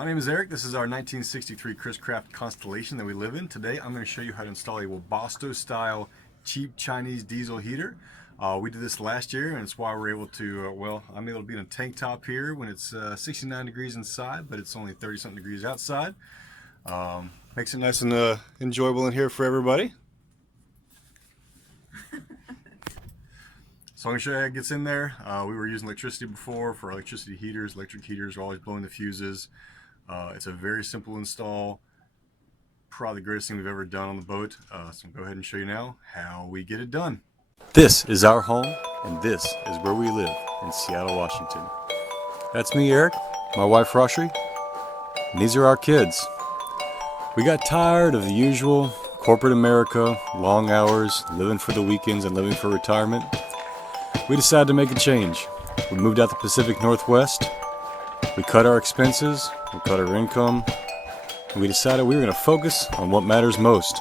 My name is Eric. This is our 1963 Chris Craft Constellation that we live in. Today I'm going to show you how to install a Webasto Style cheap Chinese diesel heater. We did this last year, and it's why we're able to, I'm able to be in a tank top here when it's 69 degrees inside, but it's only 30 something degrees outside. Makes it nice and enjoyable in here for everybody. So I'm going to show you how it gets in there. We were using electricity before for electricity heaters. Electric heaters are always blowing the fuses. It's a very simple install. Probably the greatest thing we've ever done on the boat. So I'll go ahead and show you now how we get it done. This is our home, and this is where we live in Seattle, Washington. That's me, Eric, my wife, Roshri, and these are our kids. We got tired of the usual corporate America, long hours, living for the weekends and living for retirement. We decided to make a change. We moved out the Pacific Northwest. We cut our expenses, we cut our income, and we decided we were going to focus on what matters most.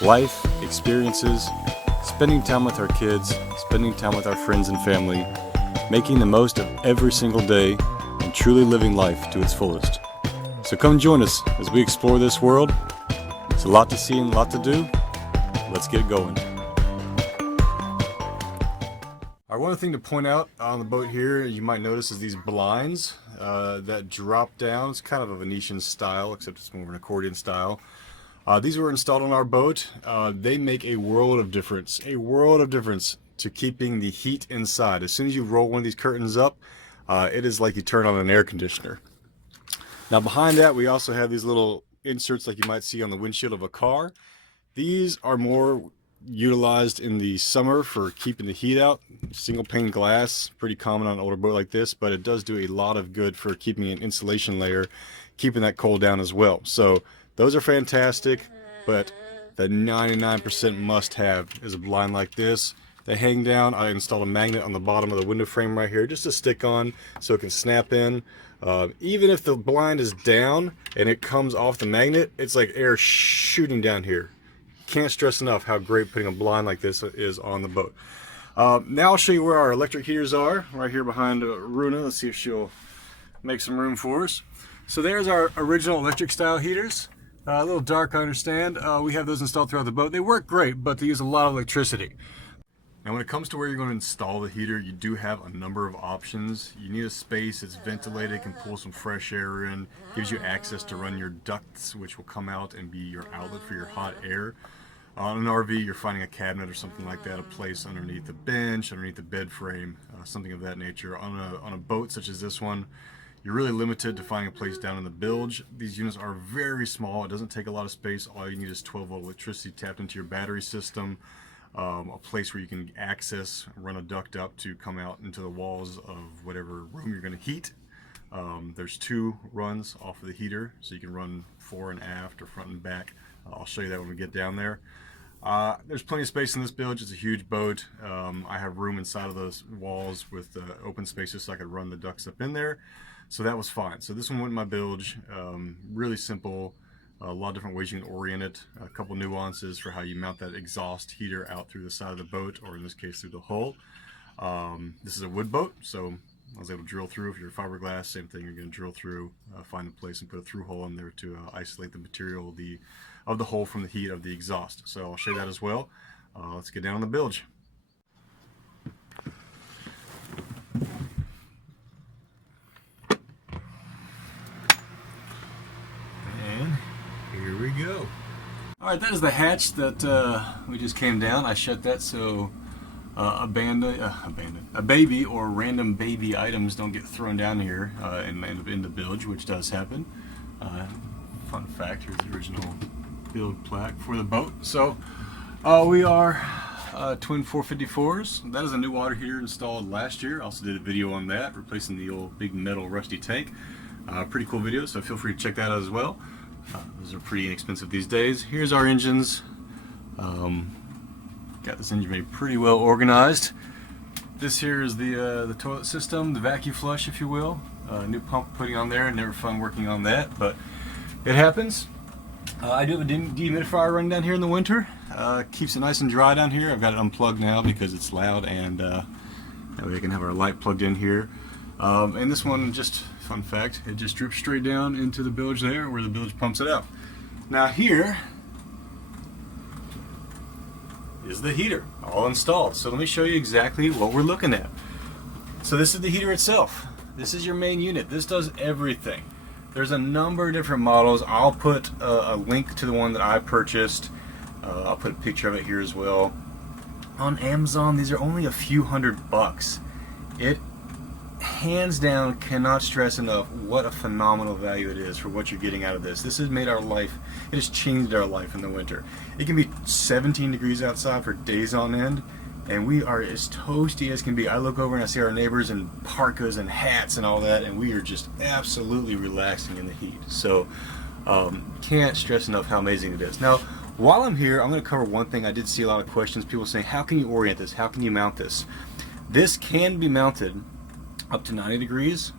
Life, experiences, spending time with our kids, spending time with our friends and family, making the most of every single day, and truly living life to its fullest. So come join us as we explore this world. It's a lot to see and a lot to do. Let's get going. One thing to point out on the boat here, you might notice, is these blinds that drop down. It's kind of a Venetian style, except it's more of an accordion style. These were installed on our boat. They make a world of difference to keeping the heat inside. As soon as you roll one of these curtains up, it is like you turn on an air conditioner. Now behind that, we also have these little inserts like you might see on the windshield of a car. These are more utilized in the summer for keeping the heat out. Single pane glass, pretty common on an older boat like this, but it does do a lot of good for keeping an insulation layer, keeping that cold down as well. So those are fantastic, but the 99% must have is a blind like this. They hang down. I installed a magnet on the bottom of the window frame right here just to stick on so it can snap in. Even if the blind is down and it comes off the magnet, it's like air shooting down here. Can't stress enough how great putting a blind like this is on the boat. Now I'll show you where our electric heaters are, right here behind Runa. Let's see if she'll make some room for us. So there's our original electric style heaters. A little dark, I understand. We have those installed throughout the boat. They work great, but they use a lot of electricity. Now when it comes to where you're going to install the heater, you do have a number of options. You need a space that's ventilated, can pull some fresh air in, gives you access to run your ducts, which will come out and be your outlet for your hot air. On an RV, you're finding a cabinet or something like that, a place underneath the bench, underneath the bed frame, something of that nature. On a boat such as this one, you're really limited to finding a place down in the bilge. These units are very small. It doesn't take a lot of space. All you need is 12-volt electricity tapped into your battery system, a place where you can access, run a duct up to come out into the walls of whatever room you're going to heat. There's 2 runs off of the heater, so you can run fore and aft or front and back. I'll show you that when we get down there. There's plenty of space in this bilge. It's a huge boat. I have room inside of those walls with open spaces so I could run the ducts up in there. So that was fine. So this one went in my bilge. Really simple. A lot of different ways you can orient it. A couple nuances for how you mount that exhaust heater out through the side of the boat, or in this case through the hull. This is a wood boat, so I was able to drill through. If you're fiberglass, same thing. You're going to drill through, find a place and put a through hole in there to isolate the material of the hole from the heat of the exhaust. So I'll show you that as well. Let's get down on the bilge. And here we go. All right, that is the hatch that we just came down. I shut that so a baby or random baby items don't get thrown down here and end up in the bilge, which does happen. Fun fact, here's the original build plaque for the boat. So we are twin 454s. That is a new water heater installed last year. Also did a video on that, replacing the old big metal rusty tank. Pretty cool video, so feel free to check that out as well. Those are pretty inexpensive these days. Here's our engines. Got this engine made pretty well organized. This here is the toilet system, the vacuum flush, if you will. New pump putting on there. Never fun working on that, but it happens. I do have a dehumidifier running down here in the winter. Keeps it nice and dry down here. I've got it unplugged now because it's loud, and that way I can have our light plugged in here. And this one just Fun fact, it just drips straight down into the bilge there where the bilge pumps it out. Now here is the heater all installed. So let me show you exactly what we're looking at. So this is the heater itself. This is your main unit. This does everything. There's a number of different models. I'll put a link to the one that I purchased. I'll put a picture of it here as well. On Amazon, these are only a few $100. It hands down cannot stress enough what a phenomenal value it is for what you're getting out of this. This has made our life, it has changed our life in the winter. It can be 17 degrees outside for days on end, and we are as toasty as can be. I look over and I see our neighbors in parkas and hats and all that, and we are just absolutely relaxing in the heat. So can't stress enough how amazing it is. Now while I'm here, I'm going to cover one thing. I did see a lot of questions, people saying, how can you orient this? How can you mount this? This can be mounted up to 90 degrees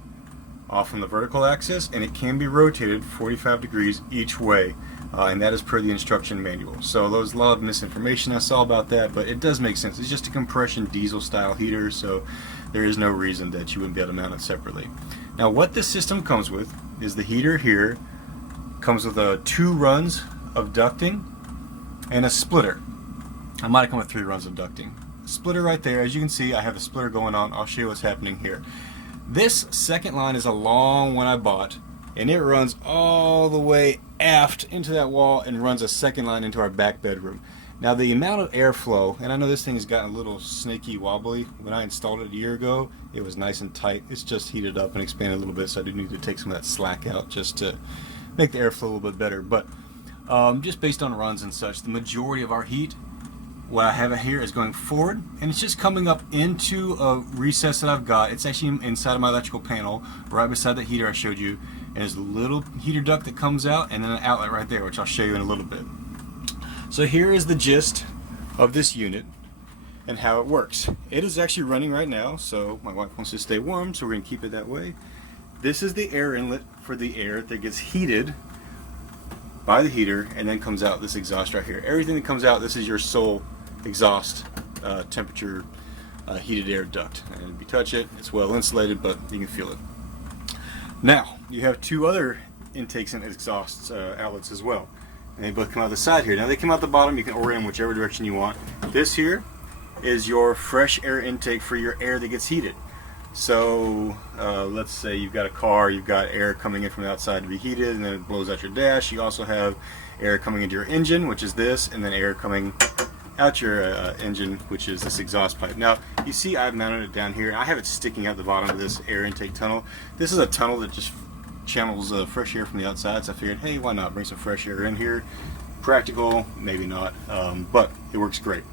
off from the vertical axis, and it can be rotated 45 degrees each way, and that is per the instruction manual. So there's a lot of misinformation I saw about that, but it does make sense. It's just a compression diesel style heater, so there is no reason that you wouldn't be able to mount it separately. Now what this system comes with is the heater here comes with 2 runs of ducting and a splitter. I might have come with 3 runs of ducting. Splitter right there. As you can see, I have the splitter going on. I'll show you what's happening here. This second line is a long one I bought, and it runs all the way aft into that wall and runs a second line into our back bedroom. Now the amount of airflow, and I know this thing has gotten a little snaky wobbly. When I installed it a year ago, it was nice and tight. It's just heated up and expanded a little bit, so I do need to take some of that slack out just to make the airflow a little bit better. But just based on runs and such, the majority of our heat, what I have here is going forward, and it's just coming up into a recess that I've got. It's actually inside of my electrical panel, right beside that heater I showed you, and there's a little heater duct that comes out, and then an outlet right there, which I'll show you in a little bit. So here is the gist of this unit and how it works. It is actually running right now, so my wife wants to stay warm, so we're going to keep it that way. This is the air inlet for the air that gets heated by the heater and then comes out this exhaust right here. Everything that comes out, this is your sole exhaust temperature heated air duct, and if you touch it, it's well insulated, but you can feel it. Now you have 2 other intakes and exhaust outlets as well, and they both come out the side here. Now they come out the bottom. You can orient them whichever direction you want. This here is your fresh air intake for your air that gets heated. So let's say you've got a car, you've got air coming in from the outside to be heated, and then it blows out your dash. You also have air coming into your engine, which is this, and then air coming out your engine, which is this exhaust pipe. Now you see I've mounted it down here. I have it sticking out the bottom of this air intake tunnel. This is a tunnel that just channels fresh air from the outside, so I figured, hey, why not bring some fresh air in here? Practical, maybe not, but it works great.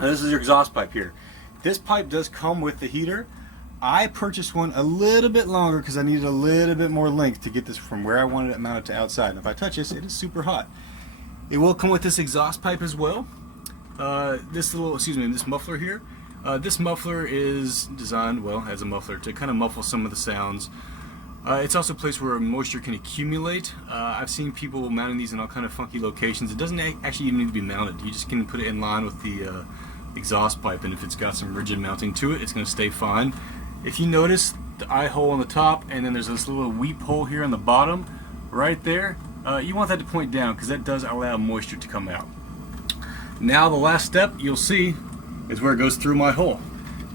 Now this is your exhaust pipe here. This pipe does come with the heater. I purchased one a little bit longer because I needed a little bit more length to get this from where I wanted it mounted to outside. And if I touch this, it is super hot. It will come with this exhaust pipe as well. This muffler here. This muffler is designed, well, as a muffler to kind of muffle some of the sounds. It's also a place where moisture can accumulate. I've seen people mounting these in all kind of funky locations. It doesn't actually even need to be mounted. You just can put it in line with the exhaust pipe, and if it's got some rigid mounting to it, it's going to stay fine. If you notice the eye hole on the top, and then there's this little weep hole here on the bottom, right there, you want that to point down because that does allow moisture to come out. Now the last step you'll see is where it goes through my hole.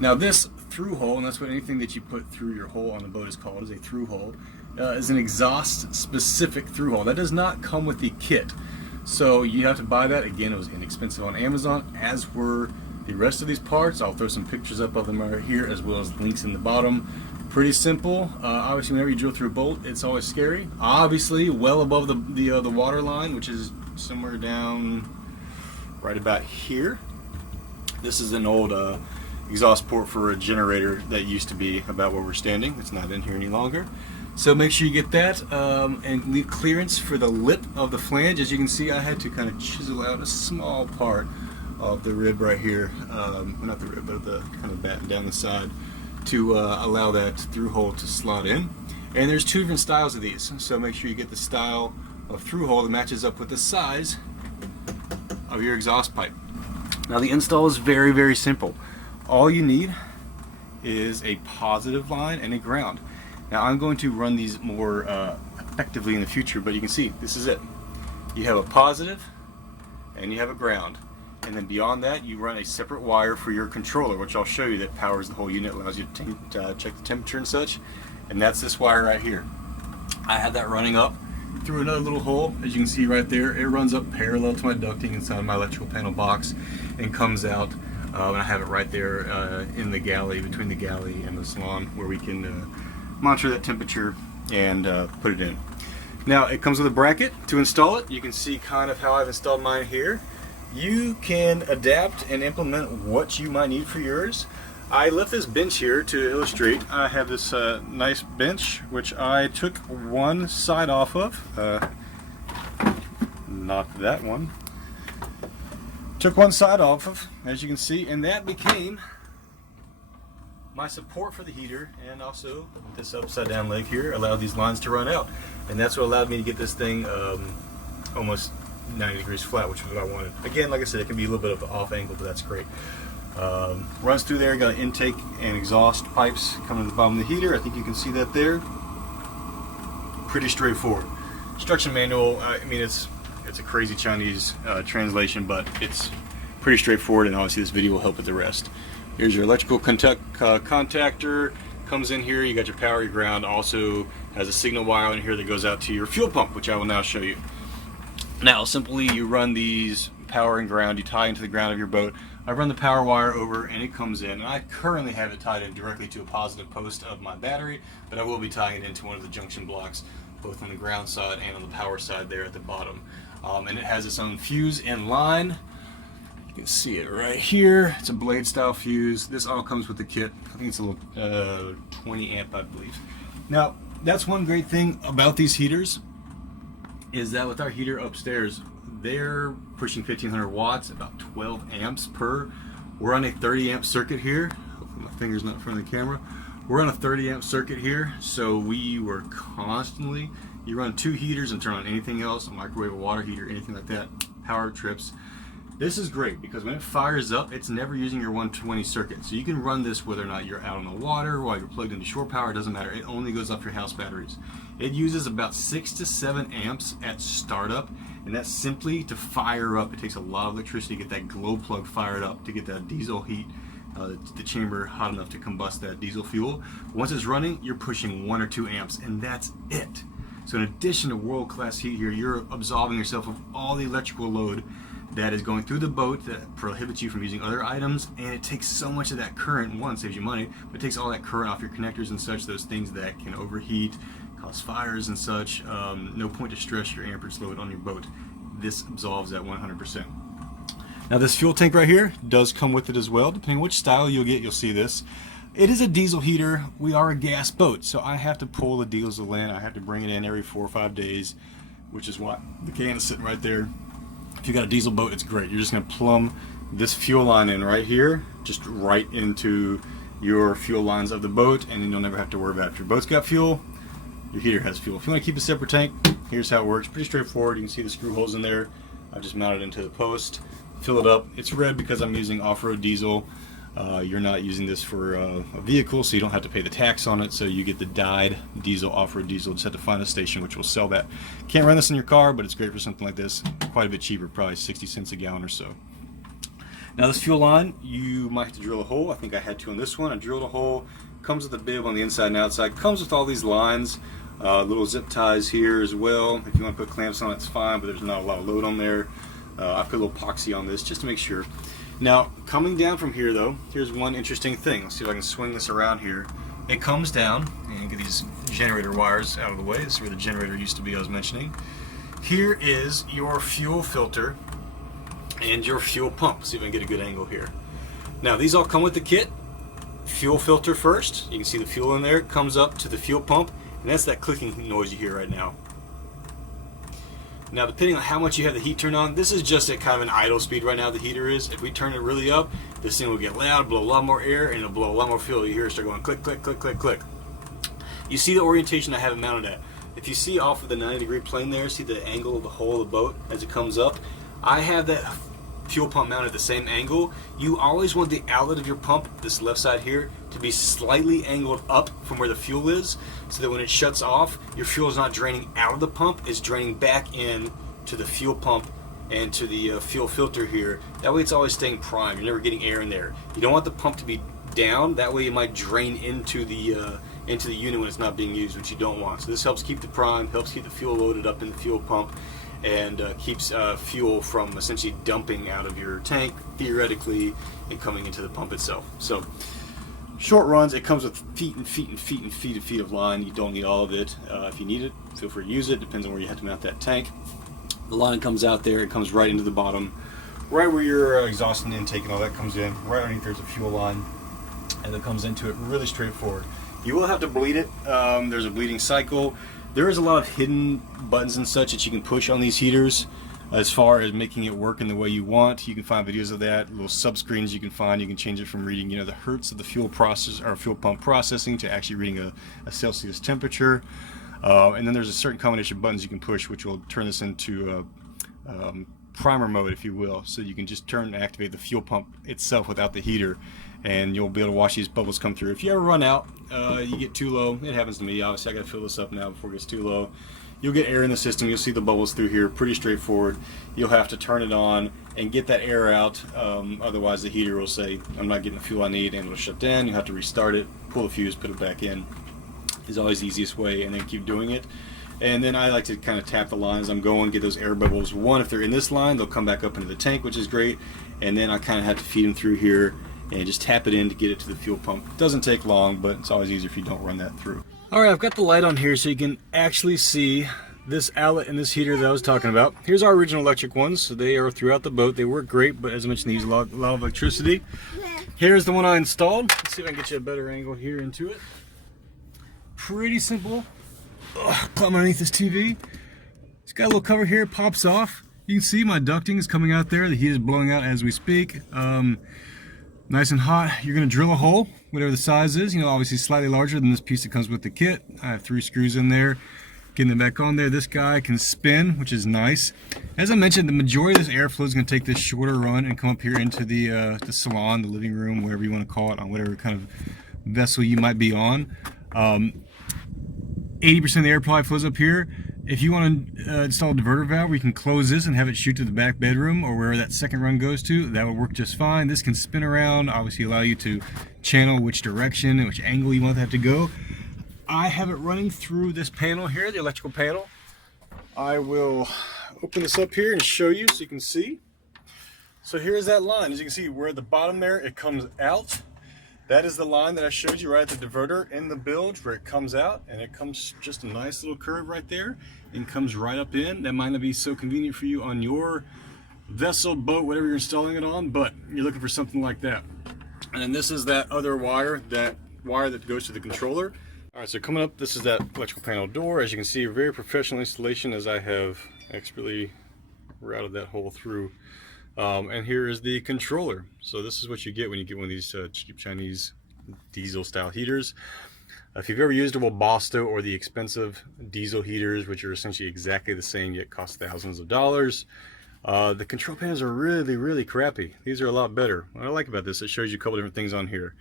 Now this through hole, and that's what anything that you put through your hole on the boat is called, is a through hole, is an exhaust specific through hole. That does not come with the kit. So you have to buy that. Again, it was inexpensive on Amazon, as were the rest of these parts. I'll throw some pictures up of them right here, as well as links in the bottom. Pretty simple. Obviously, whenever you drill through a bolt, it's always scary. Obviously, well above the water line, which is somewhere down right about here. This is an old exhaust port for a generator that used to be about where we're standing. It's not in here any longer. So make sure you get that and leave clearance for the lip of the flange. As you can see, I had to kind of chisel out a small part of the rib right here, well, not the rib, but the kind of batten down the side to allow that through hole to slot in. And there's 2 different styles of these, so make sure you get the style of through hole that matches up with the size of your exhaust pipe. Now the install is very, very simple. All you need is a positive line and a ground. Now I'm going to run these more effectively in the future, but you can see this is it. You have a positive and you have a ground. And then beyond that, you run a separate wire for your controller, which I'll show you, that powers the whole unit, allows you to check the temperature and such. And that's this wire right here. I have that running up through another little hole, as you can see right there. It runs up parallel to my ducting inside my electrical panel box and comes out. And I have it right there in the galley, between the galley and the salon, where we can monitor that temperature and put it in. Now it comes with a bracket to install it. You can see kind of how I've installed mine here. You can adapt and implement what you might need for yours. I left this bench here to illustrate. I have this nice bench which I took one side off of, not that one. Took one side off of, as you can see, and that became my support for the heater, and also this upside down leg here allowed these lines to run out, and that's what allowed me to get this thing almost 90 degrees flat, which was what I wanted. Again, like I said, it can be a little bit of an off angle, but that's great. Runs through there, got intake and exhaust pipes coming to the bottom of the heater. I think you can see that there. Pretty straightforward. Instruction manual, I mean, it's a crazy Chinese translation, but it's pretty straightforward, and obviously this video will help with the rest. Here's your electrical contactor, comes in here. You got your power, your ground, also has a signal wire in here that goes out to your fuel pump, which I will now show you. Now simply you run these power and ground, you tie into the ground of your boat. I run the power wire over and it comes in, and I currently have it tied in directly to a positive post of my battery, but I will be tying it into one of the junction blocks, both on the ground side and on the power side there at the bottom. And it has its own fuse in line. You can see it right here. It's a blade style fuse. This all comes with the kit. I think it's a little 20 amp, I believe. Now that's one great thing about these heaters, is that with our heater upstairs, they're pushing 1500 watts, about 12 amps per. We're on a 30 amp circuit here. Hopefully my finger's not in front of the camera. We're on a 30 amp circuit here, so we were constantly, you run 2 heaters and turn on anything else, a microwave, a water heater, anything like that, power trips. This is great because when it fires up, it's never using your 120 circuit. So you can run this whether or not you're out on the water, while you're plugged into shore power, it doesn't matter. It only goes off your house batteries. It uses about 6 to 7 amps at startup, and that's simply to fire up. It takes a lot of electricity to get that glow plug fired up, to get that diesel heat, the chamber hot enough to combust that diesel fuel. Once it's running, you're pushing 1 or 2 amps, and that's it. So in addition to world-class heat here, you're absolving yourself of all the electrical load that is going through the boat that prohibits you from using other items, and it takes so much of that current. One, saves you money, but it takes all that current off your connectors and such, those things that can overheat, cause fires and such. No point to stress your amperage load on your boat. This absolves that 100%. Now this fuel tank right here does come with it as well. Depending on which style you'll get, you'll see this. It is a diesel heater. We are a gas boat, so I have to pull the diesel in. I have to bring it in every 4 or 5 days, which is why the can is sitting right there. If you got a diesel boat, it's great. You're just going to plumb this fuel line in right here, just right into your fuel lines of the boat, and then you'll never have to worry about it. If your boat's got fuel, your heater has fuel. If you want to keep a separate tank, here's how it works. Pretty straightforward. You can see the screw holes in there. I've just mounted it into the post. Fill it up. It's red because I'm using off-road diesel. You're not using this for a vehicle, so you don't have to pay the tax on it, so you get the dyed diesel, off-road diesel. Just have to find a station which will sell that. Can't run this in your car, but it's great for something like this. Quite a bit cheaper, probably 60 cents a gallon or so. Now this fuel line, you might have to drill a hole. I think I had to on this one. I drilled a hole. Comes with a bib on the inside and outside. Comes with all these lines, little zip ties here as well. If you want to put clamps on it, it's fine, but there's not a lot of load on there. I put a little epoxy on this just to make sure. Now, coming down from here though, here's one interesting thing. Let's see if I can swing this around here. It comes down, and get these generator wires out of the way. This is where the generator used to be, I was mentioning. Here is your fuel filter and your fuel pump. See if I can get a good angle here. Now, these all come with the kit. Fuel filter first. You can see the fuel in there. It comes up to the fuel pump, and that's that clicking noise you hear right now. Now, depending on how much you have the heat turned on, this is just at kind of an idle speed right now, the heater is. If we turn it really up, this thing will get loud, blow a lot more air, and it'll blow a lot more fuel. You hear it start going click, click, click, click, click. You see the orientation I have it mounted at. If you see off of the 90-degree plane there, see the angle of the hull of the boat as it comes up? I have that fuel pump mounted at the same angle, you always want the outlet of your pump, this left side here, to be slightly angled up from where the fuel is, so that when it shuts off, your fuel is not draining out of the pump, it's draining back in to the fuel pump and to the fuel filter here. That way it's always staying primed. You're never getting air in there. You don't want the pump to be down. That way it might drain into the unit when it's not being used, which you don't want. So this helps keep the prime, helps keep the fuel loaded up in the fuel pump, and keeps fuel from essentially dumping out of your tank, theoretically, and coming into the pump itself. So short runs, it comes with feet and feet and feet and feet and feet of line. You don't need all of it. If you need it, feel free to use it. Depends on where you have to mount that tank. The line comes out there, it comes right into the bottom, right where your exhaust and intake and all that comes in. Right underneath there's a fuel line, and it comes into it really straightforward. You will have to bleed it. There's a bleeding cycle. There is a lot of hidden buttons and such that you can push on these heaters as far as making it work in the way you want. You can find videos of that, little sub screens you can find. You can change it from reading, the hertz of the fuel process or fuel pump processing to actually reading a Celsius temperature. And then there's a certain combination of buttons you can push, which will turn this into primer mode, if you will. So you can just turn and activate the fuel pump itself without the heater, and you'll be able to watch these bubbles come through. If you ever run out, you get too low, it happens to me. Obviously, I got to fill this up now before it gets too low. You'll get air in the system. You'll see the bubbles through here. Pretty straightforward. You'll have to turn it on and get that air out. Otherwise, the heater will say, I'm not getting the fuel I need, and it'll shut down. You have to restart it, pull the fuse, put it back in. Is always the easiest way, and then keep doing it. And then I like to kind of tap the line as I'm going, get those air bubbles. One, if they're in this line, they'll come back up into the tank, which is great. And then I kind of have to feed them through here and just tap it in to get it to the fuel pump. It doesn't take long, but it's always easier if you don't run that through. All right, I've got the light on here so you can actually see this outlet and this heater that I was talking about. Here's our original electric ones. So they are throughout the boat. They work great, but as I mentioned, they use a lot of electricity. Here's the one I installed. Let's see if I can get you a better angle here into it. Pretty simple. Climb underneath this TV. It's got a little cover here, it pops off. You can see my ducting is coming out there. The heat is blowing out as we speak. Nice and hot. You're going to drill a hole, whatever the size is. Obviously slightly larger than this piece that comes with the kit. I have 3 screws in there. Getting them back on there. This guy can spin, which is nice. As I mentioned, the majority of this airflow is going to take this shorter run and come up here into the salon, the living room, whatever you want to call it, on whatever kind of vessel you might be on. 80% of the air probably flows up here. If you want to install a diverter valve, we can close this and have it shoot to the back bedroom or wherever that second run goes to. That would work just fine. This can spin around, obviously allow you to channel which direction and which angle you want that to go. I have it running through this panel here, the electrical panel. I will open this up here and show you so you can see. So here's that line. As you can see, we're at the bottom there, it comes out. That is the line that I showed you right at the diverter in the bilge where it comes out, and it comes just a nice little curve right there and comes right up in. That might not be so convenient for you on your vessel, boat, whatever you're installing it on, but you're looking for something like that. And then this is that other wire, that goes to the controller. All right, so coming up, this is that electrical panel door. As you can see, a very professional installation as I have expertly routed that hole through. And here is the controller. So this is what you get when you get one of these cheap Chinese diesel style heaters. If you've ever used a Webasto or the expensive diesel heaters, which are essentially exactly the same yet cost thousands of dollars, the control panels are really crappy. These are a lot better. What I like about this, it shows you a couple different things on here.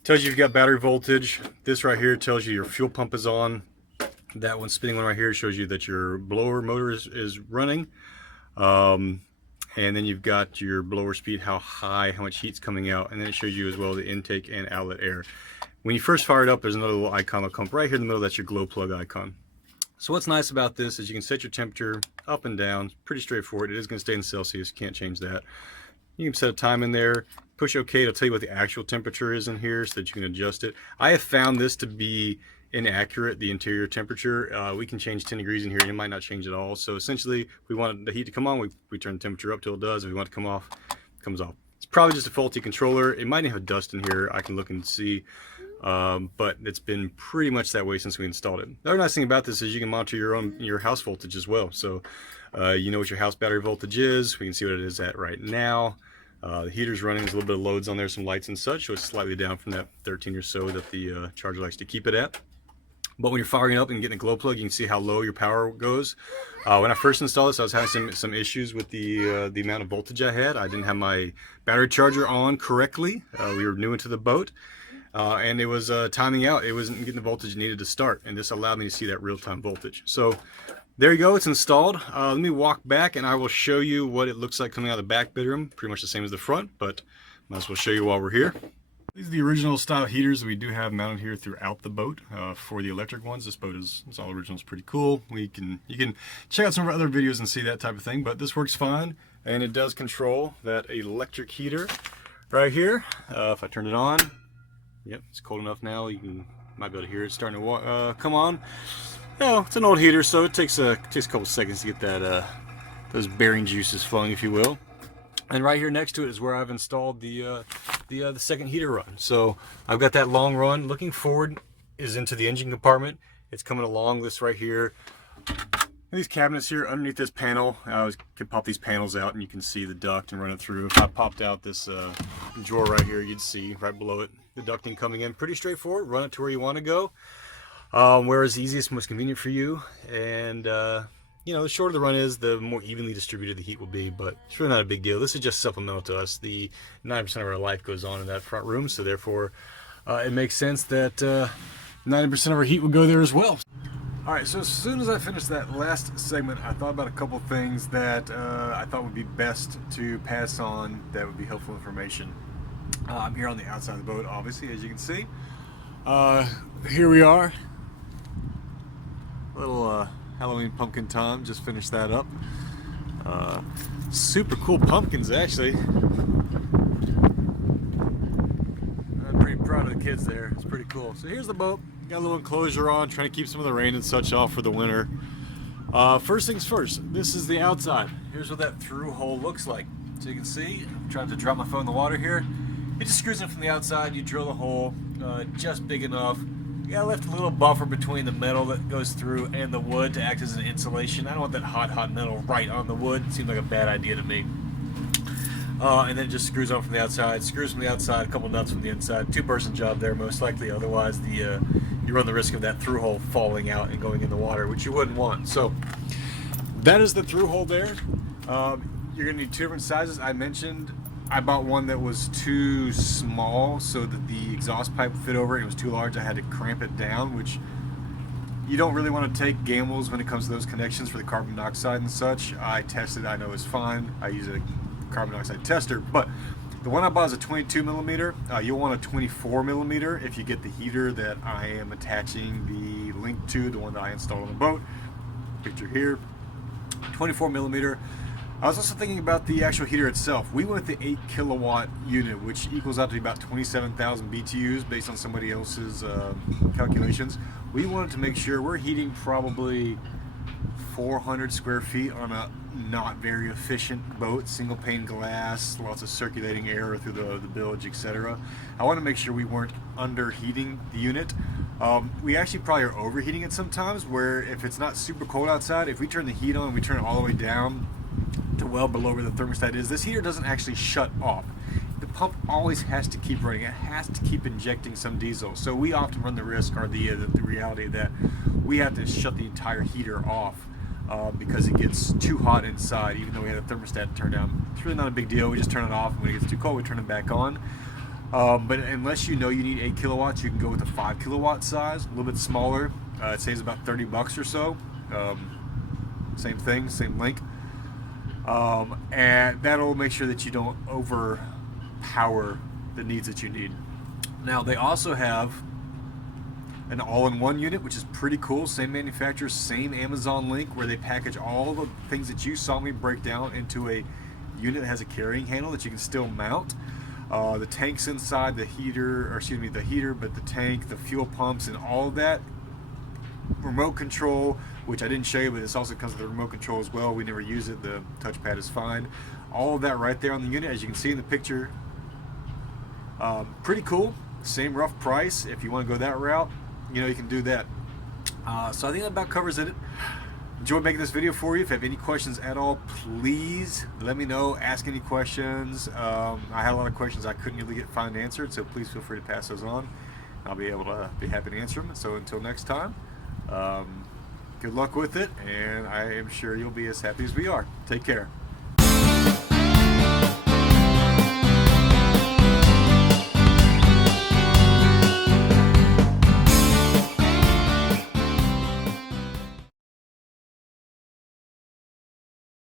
It tells you you've got battery voltage. This right here tells you your fuel pump is on. That one spinning one right here shows you that your blower motor is running. And then you've got your blower speed, how high, how much heat's coming out, and then it shows you as well the intake and outlet air. When you first fire it up, there's another little icon that'll come right here in the middle. That's your glow plug icon. So what's nice about this is you can set your temperature up and down. Pretty straightforward. It is going to stay in Celsius. You can't change that. You can set a time in there. Push OK. It'll tell you what the actual temperature is in here so that you can adjust it. I have found this to be inaccurate, the interior temperature. We can change 10 degrees in here and it might not change at all. So essentially, if we want the heat to come on, we turn the temperature up till it does. If we want it to come off, it comes off. It's probably just a faulty controller. It might have dust in here. I can look and see. But it's been pretty much that way since we installed it. The other nice thing about this is you can monitor your house voltage as well. So you know what your house battery voltage is. We can see what it is at right now. The heater's running. There's a little bit of loads on there, some lights and such, so it's slightly down from that 13 or so that the charger likes to keep it at. But when you're firing up and getting a glow plug, you can see how low your power goes. When I first installed this, I was having some issues with the amount of voltage I had. I didn't have my battery charger on correctly. We were new into the boat, and it was timing out. It wasn't getting the voltage needed to start, and this allowed me to see that real-time voltage. So there you go, it's installed. Let me walk back and I will show you what it looks like coming out of the back bedroom. Pretty much the same as the front, but might as well show you while we're here. These are the original style heaters we do have mounted here throughout the boat for the electric ones. This boat is all original, it's pretty cool. You can check out some of our other videos and see that type of thing, but this works fine, and it does control that electric heater right here. If I turn it on, yep, it's cold enough now. Might be able to hear it starting to come on. No, it's an old heater, so it takes a couple seconds to get that those bearing juices flowing, if you will. And right here next to it is where I've installed the second heater run. So I've got that long run. Looking forward is into the engine compartment. It's coming along this right here. These cabinets here underneath this panel, I could pop these panels out and you can see the duct and run it through. If I popped out this drawer right here, you'd see right below it the ducting coming in. Pretty straightforward. Run it to where you want to go. Where is easiest, most convenient for you. And you know, the shorter the run is, the more evenly distributed the heat will be, but it's really not a big deal. This is just supplemental to us. The 90% of our life goes on in that front room, so therefore it makes sense that 90% of our heat will go there as well. Alright, so as soon as I finished that last segment, I thought about a couple things that I thought would be best to pass on that would be helpful information. I'm here on the outside of the boat, obviously, as you can see. Here we are. Little Halloween pumpkin time, just finished that up. Super cool pumpkins, actually. I'm pretty proud of the kids there. It's pretty cool. So here's the boat. Got a little enclosure on, trying to keep some of the rain and such off for the winter. First things first, this is the outside. Here's what that through hole looks like. So you can see, I'm trying to drop my phone in the water here. It just screws in from the outside. You drill the hole just big enough. You gotta left a little buffer between the metal that goes through and the wood to act as an insulation. I don't want that hot metal right on the wood. It seems like a bad idea to me. And then it just screws on from the outside. Screws from the outside, a couple nuts from the inside. Two-person job there, most likely. Otherwise, you run the risk of that through hole falling out and going in the water, which you wouldn't want. So that is the through hole there. You're gonna need two different sizes. I mentioned I bought one that was too small so that the exhaust pipe would fit over it. It was too large. I had to cramp it down, which you don't really want to take gambles when it comes to those connections for the carbon dioxide and such. I tested, I know it's fine. I use a carbon dioxide tester, but the one I bought is a 22 millimeter. You'll want a 24 millimeter if you get the heater that I am attaching the link to, the one that I installed on the boat. Picture here, 24 millimeter. I was also thinking about the actual heater itself. We went with the 8 kilowatt unit, which equals out to be about 27,000 BTUs based on somebody else's calculations. We wanted to make sure we're heating probably 400 square feet on a not very efficient boat, single pane glass, lots of circulating air through the bilge, etc. I want to make sure we weren't underheating the unit. We actually probably are overheating it sometimes, where if it's not super cold outside, if we turn the heat on, we turn it all the way down to well below where the thermostat is, this heater doesn't actually shut off. The pump always has to keep running. It has to keep injecting some diesel. So we often run the risk, or the reality that we have to shut the entire heater off because it gets too hot inside, even though we had a thermostat turned down. It's really not a big deal. We just turn it off, and when it gets too cold, we turn it back on. But unless you know you need 8 kilowatts, you can go with a 5 kilowatt size, a little bit smaller. It saves about 30 bucks or so. Same thing, same link. And that'll make sure that you don't overpower the needs that you need. Now, they also have an all-in-one unit, which is pretty cool. Same manufacturer, same Amazon link, where they package all the things that you saw me break down into a unit that has a carrying handle that you can still mount. The tanks inside, the heater, but the tank, the fuel pumps, and all of that. Remote control, which I didn't show you, but this also comes with the remote control as well. We never use it. The touchpad is fine. All of that right there on the unit, as you can see in the picture. Pretty cool. Same rough price. If you want to go that route, you know, you can do that. So I think that about covers it. Enjoyed making this video for you. If you have any questions at all, please let me know. Ask any questions. I had a lot of questions I couldn't really find answered, so please feel free to pass those on. I'll be able to be happy to answer them. So until next time, Good luck with it, and I am sure you'll be as happy as we are. Take care.